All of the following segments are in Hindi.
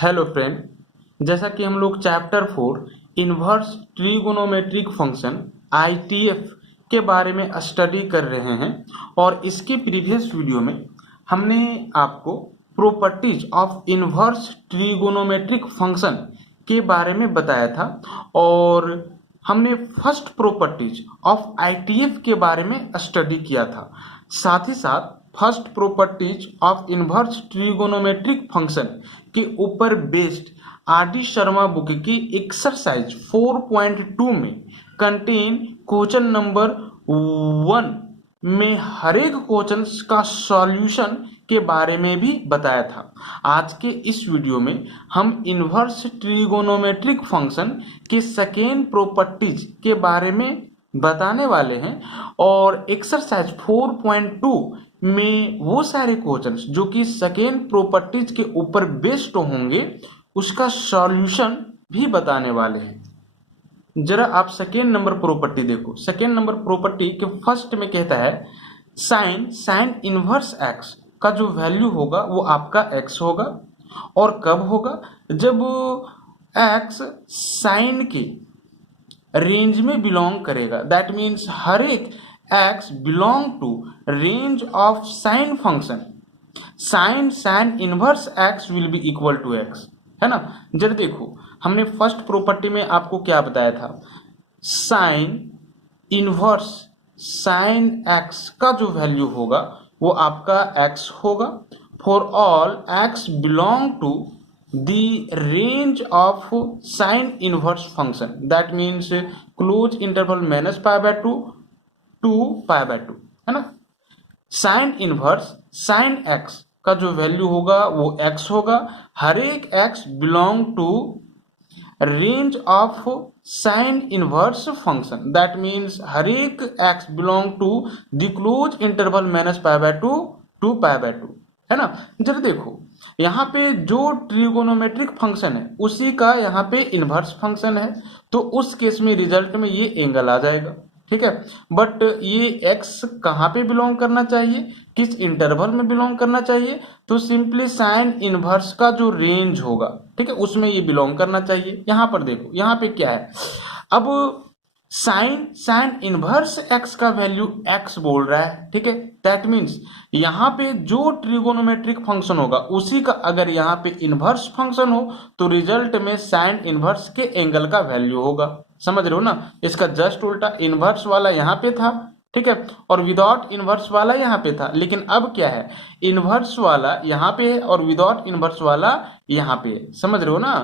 हेलो फ्रेंड, जैसा कि हम लोग chapter 4 inverse trigonometric function ITF के बारे में स्टडी कर रहे हैं और इसके प्रीवियस वीडियो में हमने आपको properties of inverse trigonometric function के बारे में बताया था और हमने फर्स्ट प्रॉपर्टीज ऑफ आईटीएफ के बारे में स्टडी किया था। साथ ही साथ first properties of inverse trigonometric function के ऊपर based R D Sharma book की एक्सरसाइज 4.2 में कंटेन क्वेश्चन नंबर 1 में हर एक क्वेश्चन का सॉल्यूशन के बारे में भी बताया था। आज के इस वीडियो में हम इन्वर्स ट्रिगोनोमेट्रिक फंक्शन के सेकेंड प्रॉपर्टीज के बारे में बताने वाले हैं और एक्सरसाइज 4.2 में वो सारे क्वेश्चंस जो कि सेकेंड प्रॉपर्टीज के ऊपर बेस्ड होंगे उसका सॉल्यूशन भी बताने वाले हैं। जरा आप सेकेंड नंबर प्रॉपर्टी देखो। सेकेंड नंबर प्रॉपर्टी के फर्स्ट में कहता है साइन इनवर्स एक्स का जो वैल्यू होगा वो आपका एक्स होगा। और कब होगा? जब एक्स साइन के रेंज में बिलोंग करेगा। दैट मीन्स हर एक x belong to range of sin function sin inverse x will be equal to x, है ना। जरा देखो, हमने फर्स्ट प्रॉपर्टी में आपको क्या बताया था? साइन इनवर्स sin x का जो वैल्यू होगा वो आपका x होगा for all x belong to the range of sin inverse function, that means close interval minus pi by 2 to pi by 2, है ना। साइन इनवर्स साइन एक्स का जो वैल्यू होगा वो एक्स होगा। हर एक x belong to range of sine inverse function, that means हर एक x belong to the close interval minus pi by 2 to pi by 2, है ना। जरा देखो, यहाँ पे जो ट्रिगोनोमेट्रिक फंक्शन है उसी का यहाँ पे इनवर्स फंक्शन है, तो उस केस में रिजल्ट में ये एंगल आ जाएगा, ठीक है। बट ये x कहाँ पे बिलोंग करना चाहिए, किस इंटरवल में बिलोंग करना चाहिए? तो सिंपली साइन इनवर्स का जो रेंज होगा, ठीक है, उसमें ये बिलोंग करना चाहिए। यहाँ पर देखो, यहाँ पे क्या है, अब साइन इनवर्स x का वैल्यू x बोल रहा है, ठीक है। दैट मीन्स यहाँ पे जो ट्रिगोनोमेट्रिक फंक्शन होगा उसी का अगर यहाँ पे इनवर्स फंक्शन हो तो रिजल्ट में साइन इनवर्स के एंगल का वैल्यू होगा। समझ रहे हो ना? इसका जस्ट उल्टा इनवर्स वाला यहाँ पे था, ठीक है, और विदाउट इनवर्स वाला यहाँ पे था। लेकिन अब क्या है, इनवर्स वाला यहाँ पे है और विदाउट इनवर्स वाला यहाँ पे है। समझ रहे हो ना?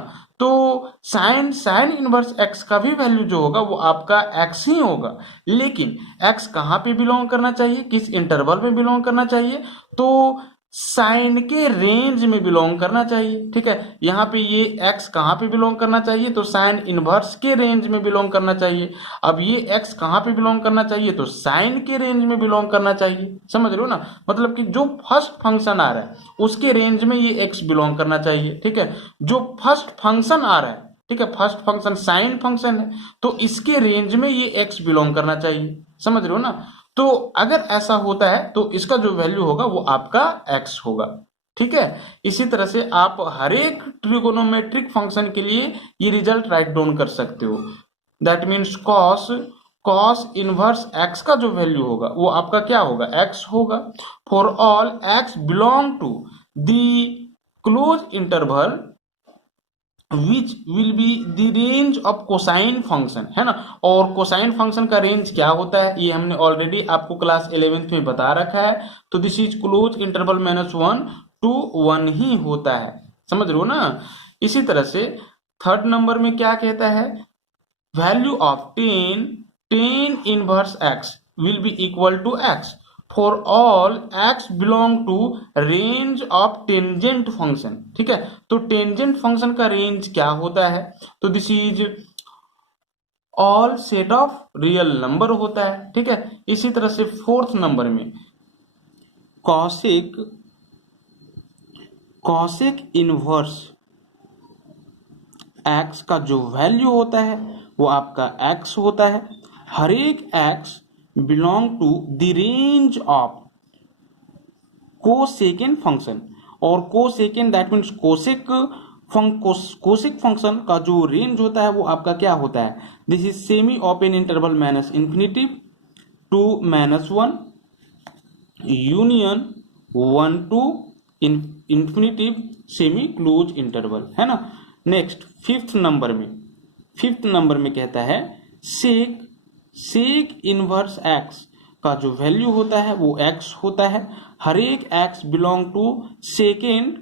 तो साइन इनवर्स x का भी वैल्यू जो होगा वो आपका x ही होगा। लेकिन x कहाँ पे बिलोंग करना चाहिए, किस इंटरवल में बिलोंग करना चाहिए? तो साइन के रेंज में बिलोंग करना चाहिए, ठीक है। यहाँ पे ये x कहाँ पे बिलोंग करना चाहिए? तो साइन इनवर्स के रेंज में बिलोंग करना चाहिए। अब ये x कहाँ पे बिलोंग करना चाहिए? तो साइन के रेंज में बिलोंग करना चाहिए। समझ रहे हो ना? मतलब कि जो फर्स्ट फंक्शन आ रहा है उसके रेंज में ये x बिलोंग करना चाहिए, ठीक है। जो फर्स्ट फंक्शन आ रहा है, ठीक है, फर्स्ट फंक्शन साइन फंक्शन है तो इसके रेंज में ये x बिलोंग करना चाहिए। समझ रहे हो ना? तो अगर ऐसा होता है तो इसका जो वैल्यू होगा वो आपका x होगा, ठीक है। इसी तरह से आप हर एक ट्रिगोनोमेट्रिक फंक्शन के लिए ये रिजल्ट राइट डाउन कर सकते हो। That means cos inverse x का जो वैल्यू होगा वो आपका क्या होगा? x होगा for all x belong to the close interval which will be the range of cosine function, है ना। और कोसाइन फंक्शन का रेंज क्या होता है ये हमने ऑलरेडी आपको क्लास 11th में बता रखा है। तो this is close interval -1 to 1 ही होता है। समझ रहे हो ना? इसी तरह से थर्ड नंबर में क्या कहता है? Value of tan inverse x will be equal to x for all x belong to range of tangent function, ठीक है। तो टेंजेंट फंक्शन का रेंज क्या होता है? तो this is all set of real number होता है, ठीक है। इसी तरह से फोर्थ नंबर में कॉसेक इनवर्स x का जो वैल्यू होता है वो आपका x होता है। हर एक x belong to the range of cosecant function, और cosecant that means cosec cosec function का जो रेंज होता है वो आपका क्या होता है, this is semi open interval minus infinity to minus one union one to infinitive semi close interval, है ना। नेक्स्ट फिफ्थ नंबर में कहता है सेक इनवर्स एक्स का जो वैल्यू होता है वो एक्स होता है, हर एक x belong to second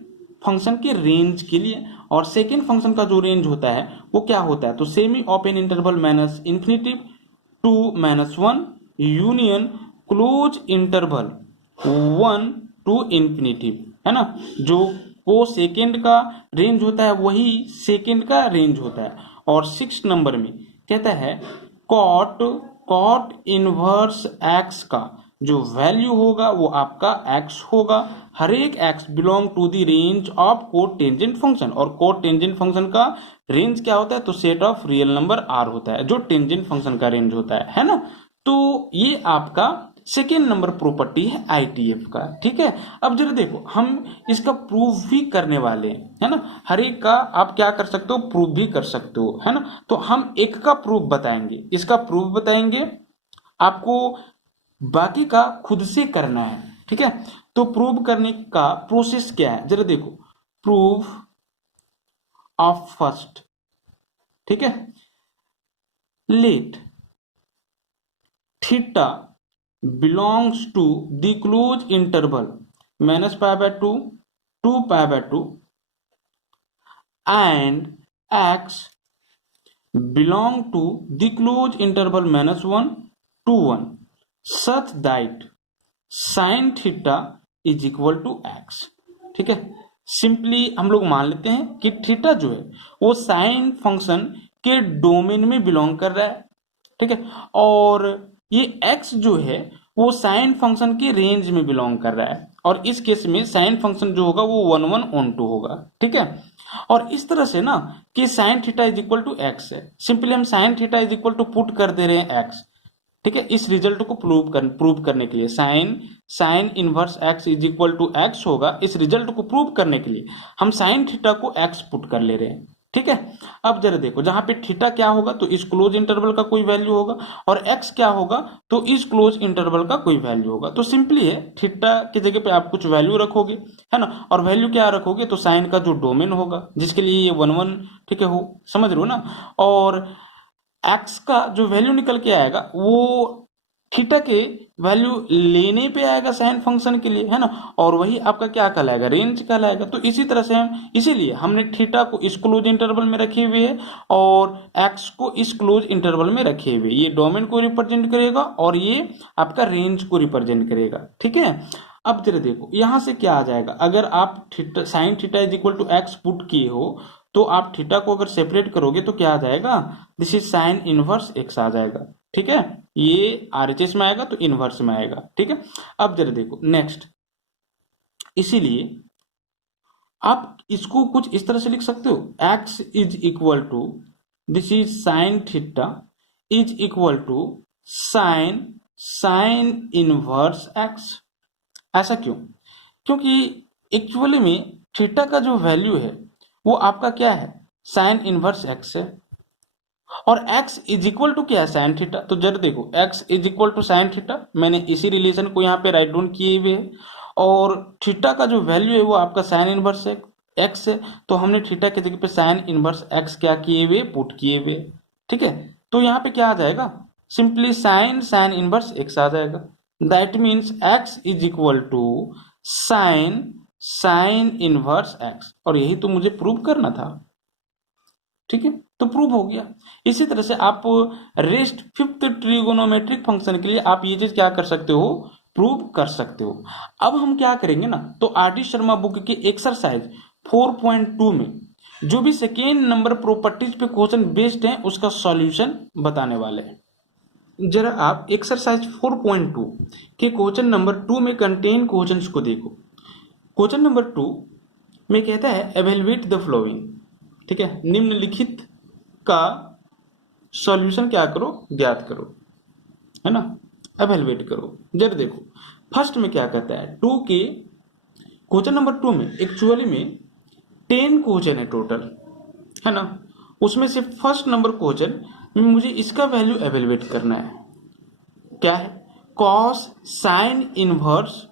function के रेंज के लिए, और सेकेंड फंक्शन का जो रेंज होता है वो क्या होता है, तो semi open interval minus infinitive to minus one union close interval one to infinitive, है ना। जो वो सेकेंड का रेंज होता है वही सेकेंड का रेंज होता है। और 6 नंबर में कहता है कॉट इनवर्स एक्स का जो वैल्यू होगा वो आपका एक्स होगा, हर एक x belong to the range of cot tangent function, और कोट टेंजेंट फंक्शन का रेंज क्या होता है, तो set of real number R होता है जो टेंजेंट फंक्शन का रेंज होता है ना। तो ये आपका सेकेंड नंबर प्रॉपर्टी है आईटीएफ का, ठीक है। अब जरा देखो हम इसका प्रूफ भी करने वाले हैं, है ना। हर एक का आप क्या कर सकते हो, प्रूफ भी कर सकते हो, है ना। तो हम एक का प्रूफ बताएंगे, इसका प्रूफ बताएंगे, आपको बाकी का खुद से करना है, ठीक है। तो प्रूव करने का प्रोसेस क्या है, जरा देखो, प्रूफ ऑफ फर्स्ट, ठीक है, let theta belongs to the closed interval minus pi by 2 to pi by 2 and x belong to the closed interval minus 1 to 1 such that sin theta is equal to x, ठीक है। सिंपली हम लोग मान लेते हैं कि थीटा जो है वो साइन फंक्शन के डोमेन में बिलोंग कर रहा है, ठीक है, और ये x जो है वो साइन फंक्शन के रेंज में बिलोंग कर रहा है, और इस केस में साइन फंक्शन जो होगा वो 1 1 ऑन 2 होगा, ठीक है। और इस तरह से ना कि sine theta is equal to x है, सिंपली हम sine theta is equal to put कर दे रहे हैं एक्स, ठीक है। इस रिजल्ट को प्रूव करने के लिए sine inverse x is equal to x होगा, इस रिजल्ट को प्रूव करने के लिए हम साइन थीटा को एक्स पुट कर ले रहे हैं, ठीक है। अब जरा देखो, जहां पे थीटा क्या होगा तो इस क्लोज इंटरवल का कोई वैल्यू होगा, और एक्स क्या होगा तो इस क्लोज इंटरवल का कोई वैल्यू होगा। तो सिंपली है थीटा की जगह पे आप कुछ वैल्यू रखोगे, है ना, और वैल्यू क्या रखोगे तो साइन का जो डोमेन होगा जिसके लिए ये 1 1, ठीक है, हो समझ रहे हो ना। और एक्स का जो वैल्यू निकल के आएगा वो थीटा के वैल्यू लेने पे आएगा साइन फंक्शन के लिए, है ना, और वही आपका क्या कहलाएगा, रेंज कहलाएगा। तो इसी तरह से हम इसीलिए हमने थीटा को इस क्लोज इंटरवल में रखे हुए है और एक्स को इस क्लोज इंटरवल में रखे हुए, ये डोमेन को रिप्रेजेंट करेगा और ये आपका रेंज को रिप्रेजेंट करेगा, ठीक है। अब जरा देखो यहां से क्या आ जाएगा, अगर आप theta sine theta is equal to x put किए हो तो आप थीटा को अगर सेपरेट करोगे तो क्या आ जाएगा, this is sine inverse x आ जाएगा, ठीक है। ये आरएचएस में आएगा तो इनवर्स में आएगा, ठीक है। अब जरा देखो नेक्स्ट, इसीलिए आप इसको कुछ इस तरह से लिख सकते हो, x is equal to this is sine theta is equal to sine inverse x. ऐसा क्यों, क्योंकि एक्चुअली में थीटा का जो वैल्यू है वो आपका क्या है, साइन इनवर्स एक्स है, और x इज इक्वल टू क्या है, साइन थीटा। तो जरा देखो x is equal to sine theta, मैंने इसी रिलेशन को यहाँ पे राइट डाउन किए हुए है, और थीटा का जो वैल्यू है वो आपका साइन इनवर्स एक्स है, तो हमने थीटा के जगह पे साइन इनवर्स एक्स क्या किए हुए, पुट किए हुए, ठीक है। तो यहाँ पे क्या आ जाएगा, सिंपली साइन इनवर्स एक्स आ जाएगा, that means x is equal to sine inverse x, और यही तो मुझे प्रूव करना था, ठीक है। तो प्रूव हो गया। इसी तरह से आप रेस्ट फिफ्थ ट्रिगोनोमेट्रिक फंक्शन के लिए आप ये चीज क्या कर सकते हो, प्रूव कर सकते हो। अब हम क्या करेंगे ना, तो आर डी शर्मा बुक के एक्सरसाइज 4.2 में जो भी सेकेंड नंबर प्रॉपर्टीज पे क्वेश्चन बेस्ड है उसका सॉल्यूशन बताने वाले हैं। जरा आप एक्सरसाइज 4.2 के क्वेश्चन नंबर 2 में कंटेन क्वेश्चंस को देखो। क्वेश्चन नंबर 2 में कहता है एवेलुएट द फॉलोइंग, ठीक है, निम्नलिखित का सॉल्यूशन क्या करो, ज्ञात करो, है ना, एवेलुएट करो। जरा देखो फर्स्ट में क्या कहता है, 2 के क्वेश्चन नंबर 2 में एक्चुअली में 10 क्वेश्चन है टोटल, है ना। उसमें से फर्स्ट नंबर क्वेश्चन में मुझे इसका वैल्यू एवेलुएट करना है। क्या है? कॉस साइन इनवर्स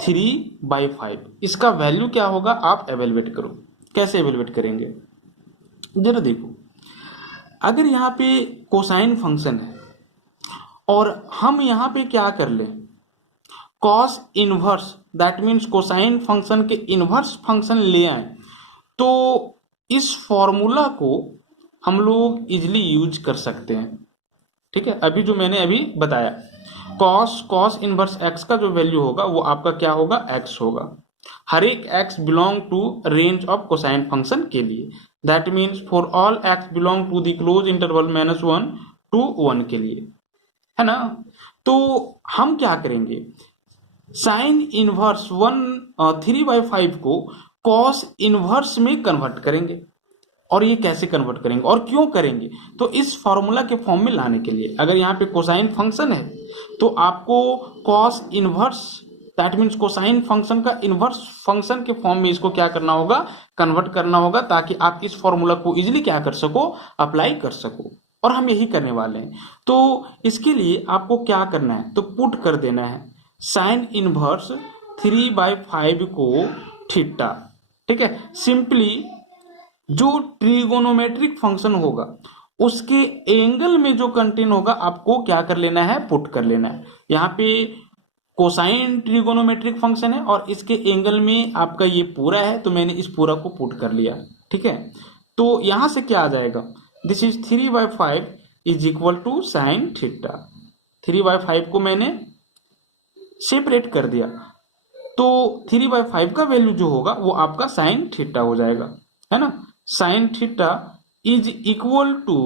3/5, इसका वैल्यू क्या होगा आप एवेलुएट करो। कैसे एवेलुएट करेंगे जरा देखो। अगर यहाँ पे कोसाइन फंक्शन है और हम यहाँ पे क्या कर लें, cos inverse, that means cosine function के इनवर्स फंक्शन ले आए, तो इस फॉर्मूला को हम लोग इजिली यूज कर सकते हैं। ठीक है, अभी जो मैंने अभी बताया, कॉस इनवर्स एक्स का जो वैल्यू होगा वो आपका क्या होगा, एक्स होगा। हर एक x belong to range of cosine function के लिए, that means for all x belong to the close interval -1 to 1 के लिए, है ना। तो हम क्या करेंगे, साइन इनवर्स 3/5 को कॉस इनवर्स में कन्वर्ट करेंगे। और ये कैसे कन्वर्ट करेंगे और क्यों करेंगे, तो इस फॉर्मूला के फॉर्म में लाने के लिए। अगर यहाँ पे कोसाइन फंक्शन है तो आपको cos inverse, that means cosine function का इनवर्स फंक्शन के फॉर्म में इसको क्या करना होगा, कन्वर्ट करना होगा, ताकि आप इस फॉर्मूला को इजिली क्या कर सको, अप्लाई कर सको। और हम यही करने वाले हैं। तो इसके लिए आपको क्या करना है, तो पुट कर देना है साइन इनवर्स 3/5 को थीटा। ठीक है, सिंपली जो ट्रिगोनोमेट्रिक फंक्शन होगा उसके एंगल में जो कंटेन होगा आपको क्या कर लेना है, पुट कर लेना है। यहाँ पे कोसाइन ट्रिगोनोमेट्रिक फंक्शन है और इसके एंगल में आपका ये पूरा है, तो मैंने इस पूरा को पुट कर लिया। ठीक है, तो यहां से क्या आ जाएगा, this is 3/5 is equal to sine theta. 3/5 को मैंने सेपरेट कर दिया, तो 3/5 का वैल्यू जो होगा वो आपका साइन थीटा हो जाएगा, है ना। Sine theta is equal to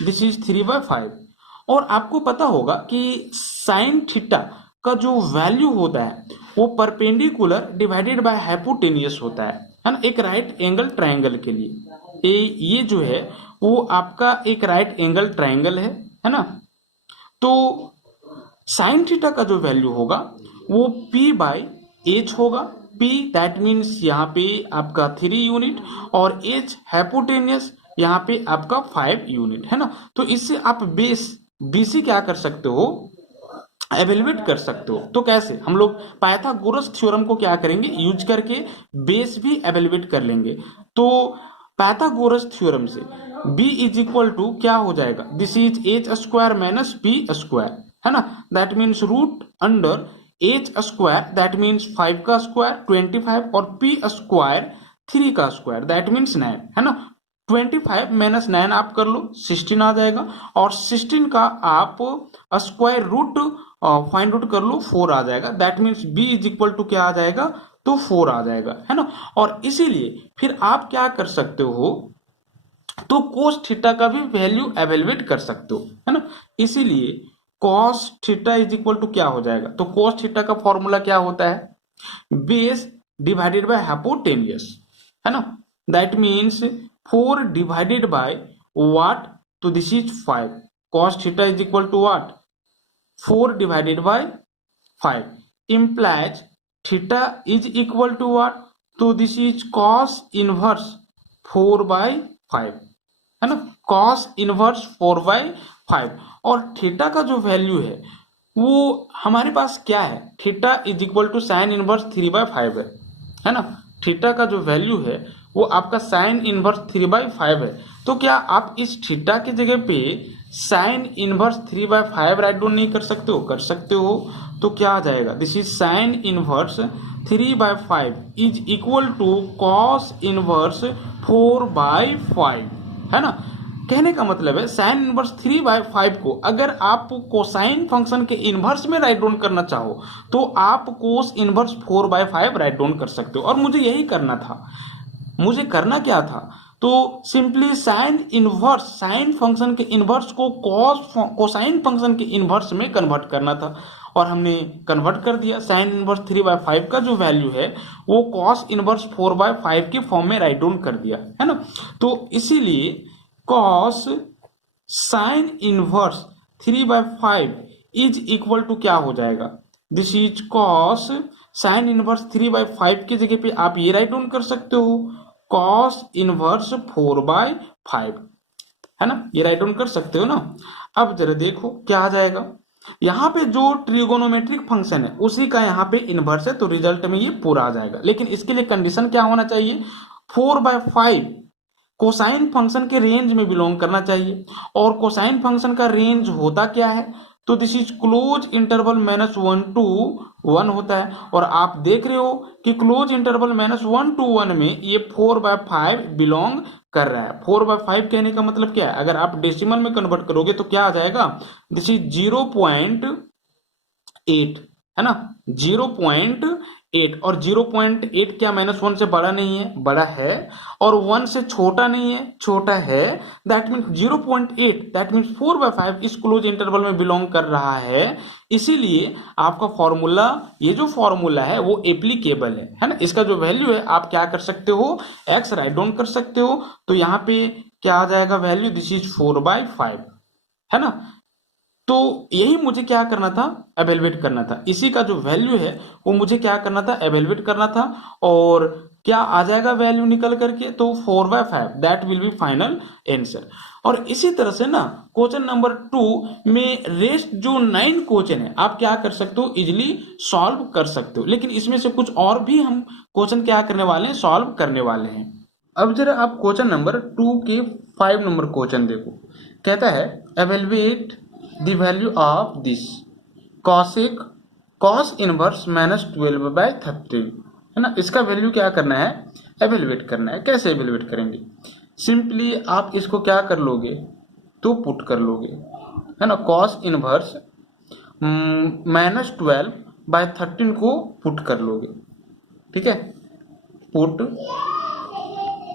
this is 3/5। और आपको पता होगा कि साइन थीटा का जो वैल्यू होता है वो परपेंडिकुलर डिवाइडेड बाय हाइपोटेनियस होता है ना, एक राइट एंगल ट्रायंगल के लिए। ये जो है वो आपका एक राइट एंगल ट्रायंगल है ना। तो साइन थीटा का जो वैल्यू होगा वो p/h होगा। p दैट मीन्स यहाँ पे आपका 3 यूनिट और h हाइपोटेनियस यहाँ पे आपका 5 यूनिट, है ना। तो इससे आप बेस BC क्या कर सकते हो, एवेलुएट कर सकते हो। तो कैसे, हम लोग पाइथागोरस थ्योरम को क्या करेंगे, यूज करके बेस भी एवेलुएट कर लेंगे। तो पाइथागोरस थ्योरम से b इज इक्वल टू क्या हो जाएगा, this is h² minus p², है ना। That means root under h² that means 5 का स्क्वायर 25 और p² 3 का स्क्वायर दैट मीन्स 9, है ना। 25 माइनस 9 आप कर लो, 16 आ जाएगा। और 16 का आप स्क्वायर रूट फाइंड आउट कर लो, 4 आ जाएगा। That means b is equal to क्या आ जाएगा, तो 4 आ जाएगा, है ना। और इसीलिए फिर आप क्या कर सकते हो, तो कोस थीटा का भी वैल्यू एवेलुएट कर सकते हो, है ना। इसीलिए cos theta is equal to क्या हो जाएगा, तो कॉस थीटा का फॉर्मूला क्या होता है, बेस डिवाइडेड बाय हाइपोटेनियस, है ना। That means 4 divided by what, तो this is 5। Cos theta is equal to what, 4 divided by 5 implies theta is equal to what, तो दिस इज कॉस इनवर्स 4/5, है ना। Cos inverse 4/5। और थीटा का जो वैल्यू है वो हमारे पास क्या है, theta is equal to sine inverse 3/5 है ना। थीटा का जो वैल्यू है वो आपका साइन इनवर्स 3/5 है। तो क्या आप इस थीटा की जगह पे साइन इनवर्स 3/5 राइट डाउन नहीं कर सकते हो, कर सकते हो। तो क्या आ जाएगा, this is sine inverse 3/5 is equal to cos inverse 4/5, है ना। कहने का मतलब है साइन इनवर्स 3/5 को अगर आप कोसाइन फंक्शन के इनवर्स में राइट डाउन करना चाहो तो आप कोस इनवर्स 4/5 राइट डाउन कर सकते हो। और मुझे यही करना था, मुझे करना क्या था, तो simply sine inverse, sine function के इनवर्स को कोसाइन फंक्शन के इनवर्स में कन्वर्ट करना था और हमने कन्वर्ट कर दिया। साइन इनवर्स 3/5 का जो वैल्यू है वो कॉस इनवर्स 4/5 के फॉर्म में राइट डाउन कर दिया, है ना। तो इसीलिए cos sine inverse 3/5 is equal to क्या हो जाएगा, this is cos sine inverse 3/5 की जगह पे आप ये राइट डाउन कर सकते हो कॉस इनवर्स 4/5, है ना, ये राइट डाउन कर सकते हो ना। अब जरा देखो क्या आ जाएगा, यहाँ पे जो ट्रिगोनोमेट्रिक फंक्शन है उसी का यहाँ पे इनवर्स है, तो रिजल्ट में ये पूरा आ जाएगा। लेकिन इसके लिए कंडीशन क्या होना चाहिए, 4/5 कोसाइन फंक्शन के रेंज में बिलोंग करना चाहिए। और कोसाइन फंक्शन का रेंज होता क्या है, तो this is close interval -1 to 1 होता है। और आप देख रहे हो कि क्लोज इंटरवल -1 to 1 में ये 4/5 बिलोंग कर रहा है। 4/5 कहने का मतलब क्या है, अगर आप डेसिमल में कन्वर्ट करोगे तो क्या आ जाएगा, दिस इज 0.8, है ना, 0.8। और 0.8 क्या -1 से बड़ा नहीं है, बड़ा है, और 1 से छोटा नहीं है, छोटा है। दैट मीन्स 0.8, दैट मीन्स 4/5 इस क्लोज इंटरवल में बिलोंग कर रहा है। इसीलिए आपका फॉर्मूला, ये जो फॉर्मूला है वो एप्लीकेबल है ना। इसका जो वैल्यू है आप क्या कर सकते हो, x राइट डाउन कर सकते हो। तो यहाँ पे क्या आ जाएगा वैल्यू, दिस इज 4/5, है ना। तो यही मुझे क्या करना था, एवेलुएट करना था। इसी का जो वैल्यू है वो मुझे क्या करना था, एवेलुएट करना था। और क्या आ जाएगा वैल्यू निकल करके, तो 4/5 that will be final answer. और इसी तरह से ना क्वेश्चन नंबर 2 में रेस्ट जो 9 क्वेश्चन है आप क्या कर सकते हो, इजिली सॉल्व कर सकते हो। लेकिन इसमें से कुछ और भी हम क्वेश्चन क्या करने वाले हैं, सॉल्व करने वाले हैं। अब जरा आप क्वेश्चन नंबर 2 के 5 नंबर क्वेश्चन देखो। कहता है evaluate the value of this cos inverse -12/13, है ना। इसका वैल्यू क्या करना है, एवेलुएट करना है। कैसे एवेलुएट करेंगे, सिंपली आप इसको क्या कर लोगे, तो पुट कर लोगे, है ना। cos इनवर्स -12/13 को पुट कर लोगे, ठीक है। Put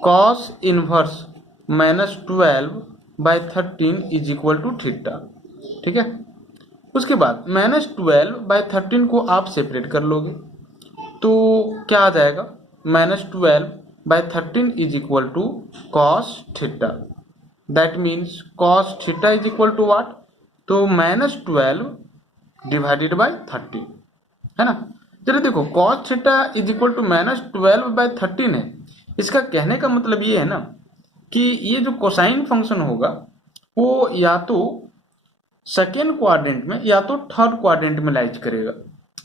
cos inverse -12/13 is equal to theta, ठीक है। उसके बाद -12/13 को आप सेपरेट कर लोगे, तो क्या आ जाएगा, -12/13 is equal to cos theta. That means cos theta is equal to what, तो -12 डिवाइडेड बाय 13, है ना। चलिए देखो cos theta is equal to -12/13 है। इसका कहने का मतलब ये है ना कि ये जो कोसाइन फंक्शन होगा वो या तो सेकेंड क्वाड्रेंट में या तो थर्ड क्वाड्रेंट में लाइज करेगा।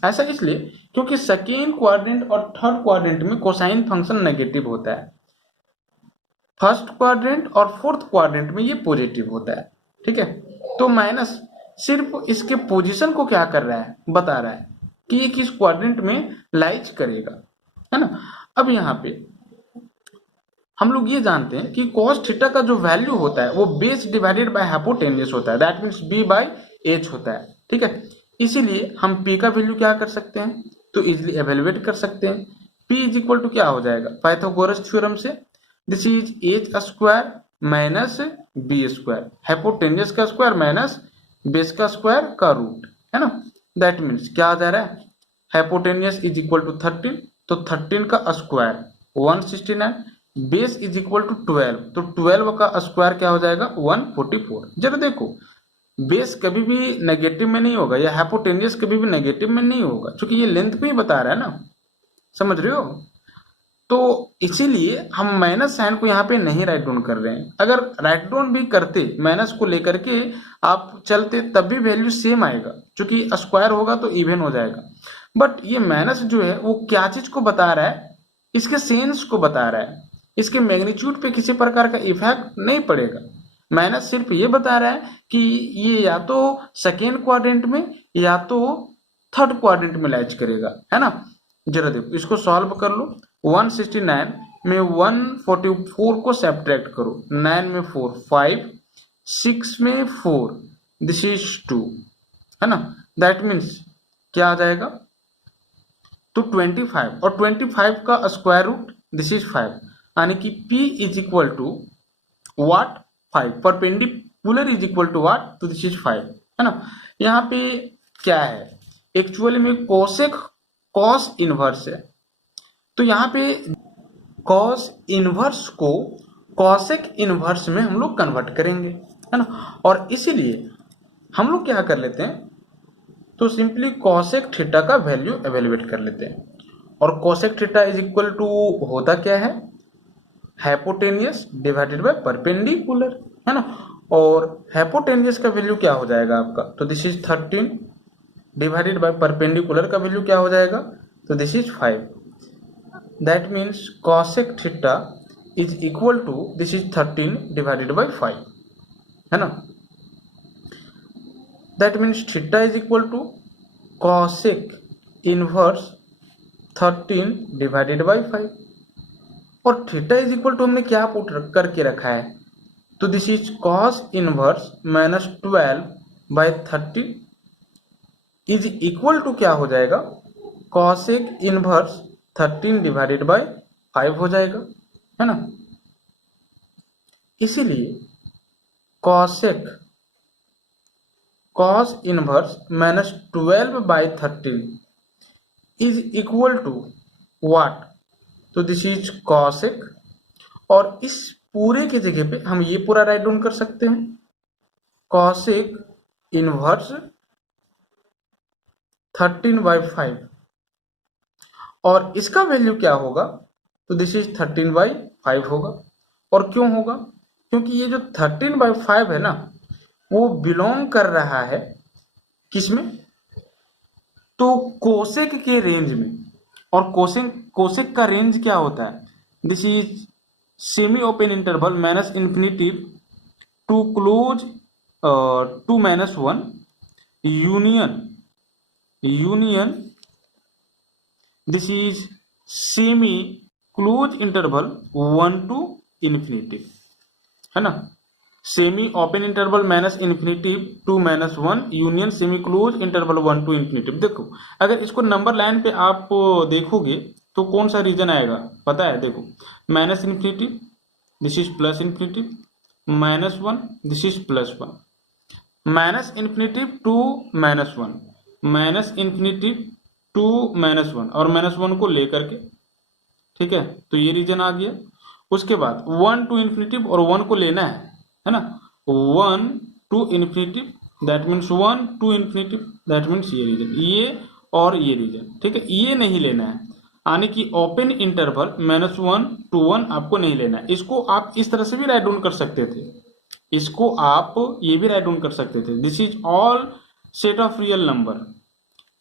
ऐसा इसलिए क्योंकि सेकेंड क्वाड्रेंट और थर्ड क्वाड्रेंट में कोसाइन फंक्शन नेगेटिव होता है, फर्स्ट क्वाड्रेंट और फोर्थ क्वाड्रेंट में ये पॉजिटिव होता है, ठीक है। तो माइनस सिर्फ इसके पोजीशन को क्या कर रहा है, बता रहा है कि ये किस क्वाड्रेंट में लाइज करेगा, है ना। अब यहाँ पे हम लोग ये जानते हैं कि cos थीटा का जो वैल्यू होता है वो बेस डिवाइडेड बाय हाइपोटेन्यूज होता है, दैट मीन्स b/h होता है, ठीक है। इसीलिए हम p का वैल्यू क्या कर सकते हैं, तो इजिली एवेलुएट कर सकते हैं। p इज इक्वल टू क्या हो जाएगा, पाइथागोरस थ्योरम से, this is h square minus b square, hypotenuse का स्क्वायर माइनस बेस का स्क्वायर का रूट, है ना। दैट मीन्स क्या आ जा रहा है, हाइपोटेन्यूज इज इक्वल टू 13, तो 13 का square 169, base is equal to 12, तो 12 का स्क्वायर क्या हो जाएगा 144। जरा देखो बेस कभी भी नेगेटिव में नहीं होगा या हाइपोटेन्यूज कभी भी नेगेटिव में नहीं होगा, क्योंकि ये लेंथ पे ही बता रहा है ना, समझ रहे हो। तो इसीलिए हम माइनस साइन को यहाँ पे नहीं राइट डाउन कर रहे हैं। अगर राइट डाउन भी करते माइनस को लेकर के आप चलते तब भी वैल्यू सेम आएगा, क्योंकि स्क्वायर होगा तो इवन हो जाएगा। बट ये माइनस जो है वो क्या चीज को बता रहा है, इसके सेंस को बता रहा है, इसके मैग्नीट्यूड पे किसी प्रकार का इफेक्ट नहीं पड़ेगा। माइनस सिर्फ ये बता रहा है कि ये या तो सेकेंड क्वाड्रेंट में या तो थर्ड क्वाड्रेंट में लाइज करेगा, है ना। जरा देखो इसको सॉल्व कर लो। 169 में 144 को सब्ट्रैक्ट करो, 9 में 4 5, 6 में 4, दिस इज 2, है ना। दैट मीन्स क्या आ जाएगा, तो 25, और 25 का स्क्वायर रूट दिस इज 5, यानी कि P is equal to what 5, perpendicular is equal to what, तो दिस इज 5, है ना। यहाँ पे क्या है, एक्चुअली में कोसेक कॉस इनवर्स है, तो यहाँ पे कॉस इनवर्स को कॉसेक इनवर्स में हम लोग कन्वर्ट करेंगे, है ना। और इसीलिए हम लोग क्या कर लेते हैं, तो सिंपली कॉसेक थीटा का वैल्यू एवेलुएट कर लेते हैं। और cosec theta is equal to होता क्या है, हाइपोटेनियस डिवाइडेड बाय परपेंडिकुलर, है ना। और हाइपोटेनियस का वैल्यू क्या हो जाएगा आपका, तो this is 13 divided by perpendicular का वैल्यू क्या हो जाएगा, तो this is 5। That means cosec theta is equal to this is 13 divided by 5, है ना। That means theta is equal to cosec inverse 13 divided by 5। और थीटा इज इक्वल टू हमने क्या पुट करके रखा है, तो this is cos inverse -12 by 30 is equal to क्या हो जाएगा, कॉसेक इनवर्स 13 डिवाइडेड बाय 5 हो जाएगा, है ना। इसीलिए cosec cos inverse -12 by 13 is equal to what, तो दिस इज कॉसेक, और इस पूरे की जगह पे हम ये पूरा राइट डाउन कर सकते हैं, कॉसेक इनवर्स 13/5, और इसका वैल्यू क्या होगा, तो दिस इज 13/5 होगा। और क्यों होगा, क्योंकि ये जो 13/5 है ना, वो बिलोंग कर रहा है किसमें, तो कोसेक के रेंज में। और कोसेक कोसेक का रेंज क्या होता है, this is semi open interval minus infinity to close to -1 union this is semi close interval 1 to infinity, है ना। Semi open interval minus infinity to -1 union semi close interval 1 to infinity. देखो अगर इसको नंबर लाइन पे आप देखोगे तो कौन सा रीजन आएगा पता है, देखो minus infinity this is plus infinity, -1 this is +1, minus infinity to -1, minus infinity to -1 और -1 को लेकर के, ठीक है, तो ये रीजन आ गया। उसके बाद 1 टू इंफिनिटी और 1 को लेना है ना, 1 to infinity that means 1 to infinity that means ये रीजन, ये और ये रीजन, ठीक है, ये नहीं लेना है, यानी कि ओपन इंटरवल -1 to 1 आपको नहीं लेना है। इसको आप इस तरह से भी राइट डाउन कर सकते थे, इसको आप ये भी राइट डाउन कर सकते थे, this is all set of real number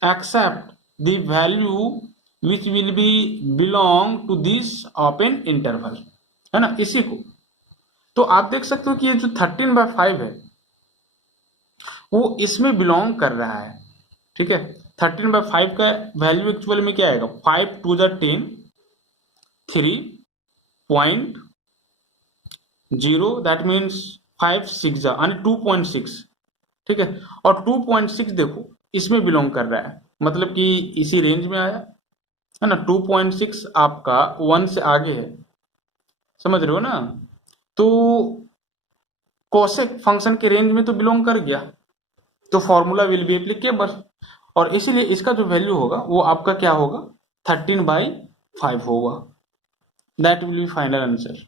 except the value which will be belong to this open interval, है ना। इसी को तो आप देख सकते हो कि ये जो 13/5 है वो इसमें बिलोंग कर रहा है, ठीक है। 13/5 का वैल्यू एक्चुअल में क्या आएगा, 5 2 10, 3.0 दैट मीन्स 5 6 यानी 2.6, ठीक है। और 2.6 देखो इसमें बिलोंग कर रहा है, मतलब कि इसी रेंज में आया, है ना। 2.6 आपका 1 से आगे है, समझ रहे हो ना। तो कोसेक फंक्शन के रेंज में तो बिलोंग कर गया, तो फॉर्मूला विल बी एप्लीकेबल, और इसीलिए इसका जो वैल्यू होगा वो आपका क्या होगा, 13/5 होगा। That will be final answer.